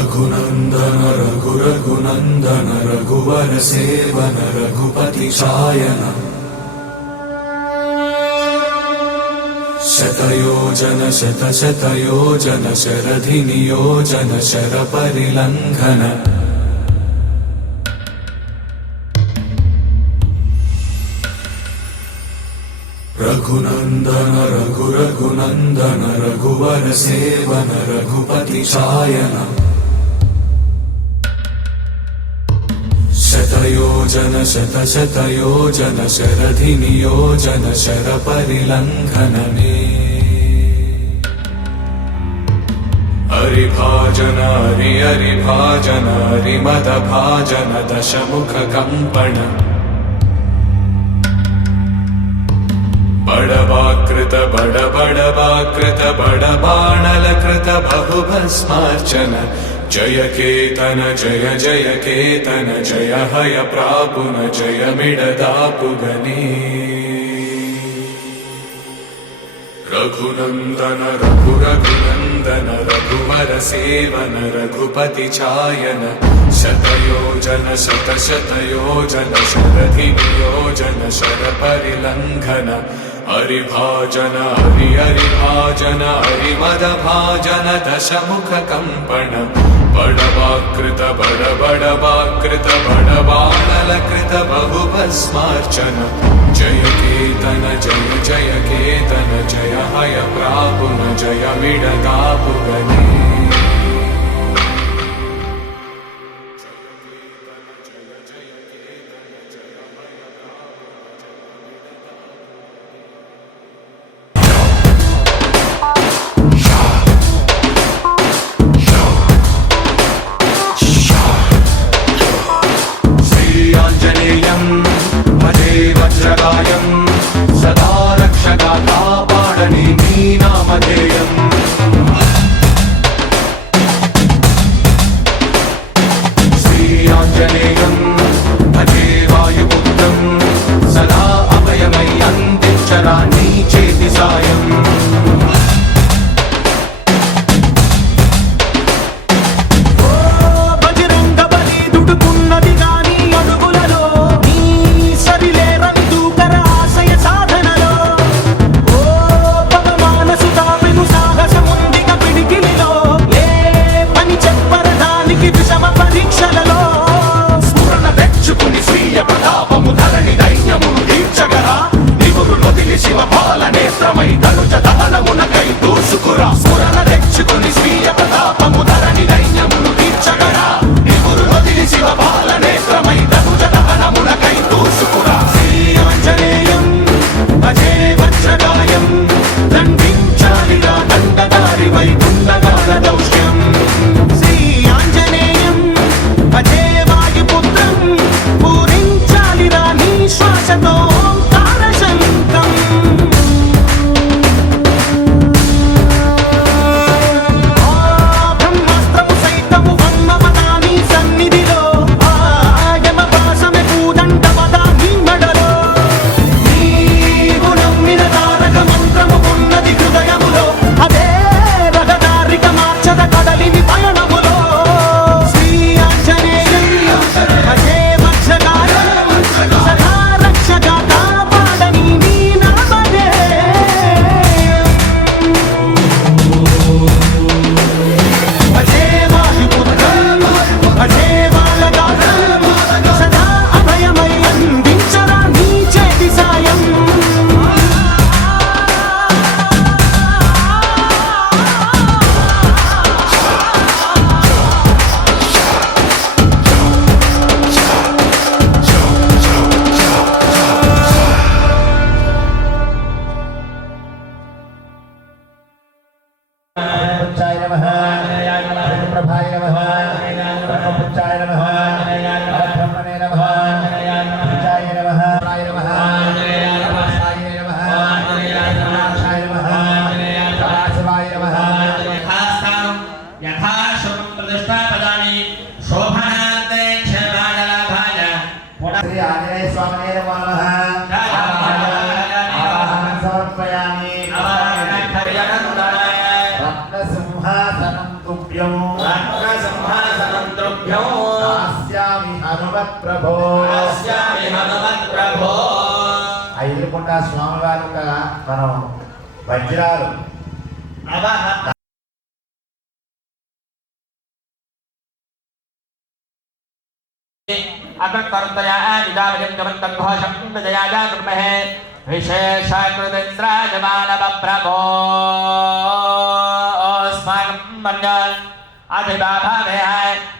रघुनन्दन रघुनन्दन रघुवर seven Raghupati Shayan शतयोजन शतशतयोजन शरधि नियोजन शरपरिलङ्घन रघुनन्दन रघुनन्दन रघुवर seven Raghupati Shayan शतयोजन शतशतयोजन शरधि नियोजन शरपरिलङ्घनने हरिभाजन हरिभाजन हरिमदभाजन दशमुख कंपन बड़वाकृत बड़वाकृत बड़बाणलकृत बहुभस्मार्चन जय केतन जय जय केतन जय हय प्रापुन जय मिडदापुगने रघुनन्दन रघुनन्दन रघुवर सेवन रघुपति चायन शतयोजन शतशतयोजन शरधि नियोजन शरपरिलङ्घन हरिभाजन हरिभाजन हरिमदभाजन दशमुख कंपन बड़वाकृत बड़वाकृत बड़बाणलकृत बहुभस्मार्चन जय केतन जय जय केतन जय हय प्रापुन जय मिडदापुगने सदा रक्षकापाणिनी नामधेयम् సింహాసనంతుభ్యో దాస్యామి హనుమత్ ప్రభో. దాస్యామి హనుమత్ప్రభో. ఐదుకొండ స్వామివారి యొక్క మనం వజ్రాలు అకర్తయా విదావయం జవంతఘోషం విజయాజా కుర్మహే విశేషకృతింద్రాజమానవ ప్రభో స్మాకం మన్యాన్ అధిబాభావే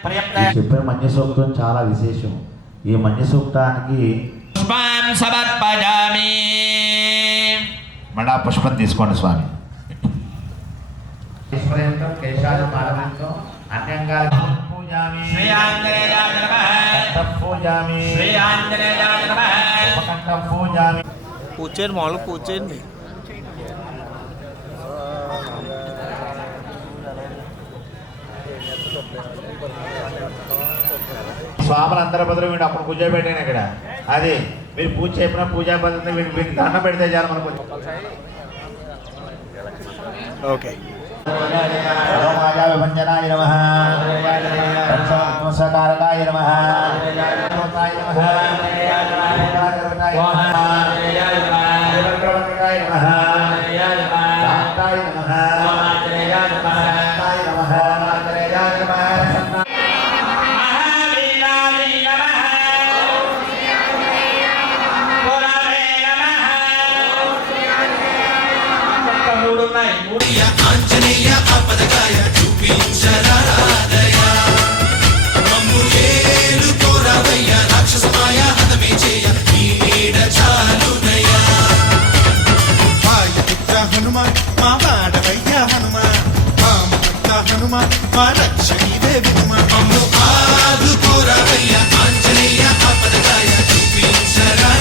ప్రియంతే. చెప్పిన మన్య సూక్తం చాలా విశేషం. ఈ మన్య సూక్తానికి పుష్పాం సమర్పయామి. మళ్ళా పుష్పం తీసుకోండి స్వామి. ఈశ్వరేంద్రం కేశాలు పాలనంతం అన్యంగా పూజామి. శ్రీ ఆంజనేయాయ నమః. పూజామి. శ్రీ ఆంజనేయాయ నమః. ఉపకంఠం పూజామి. పూజ చేయండి, మామూలుగా పూజ చేయండి. స్వాములందరూ బదులు వీడు అప్పుడు పూజ పెట్టాను ఇక్కడ. అది మీరు పూజ చెప్పిన పూజా పద్ధతి వీడికి దండం పెడితే చాలు మనకు. ఓకే. విభంజనాయ నమః. సకారకాయ నమః. ఆంజనేయ ఆపదకాయ చూపించరాదయ మమ్ము ఏలుకోరావయ్య రాక్షసమాయ హతమే చేయ నీ నీడ చాలునయ. పుత్ర హనుమాన్ మా వాడవయ్య హనుమాన్ మా భక్త హనుమాన్ మా రక్షణీవే వినుమాన్ మమ్ము ఆదుకోరావయ్య ఆంజనేయ ఆపదకాయ చూపించరాదయ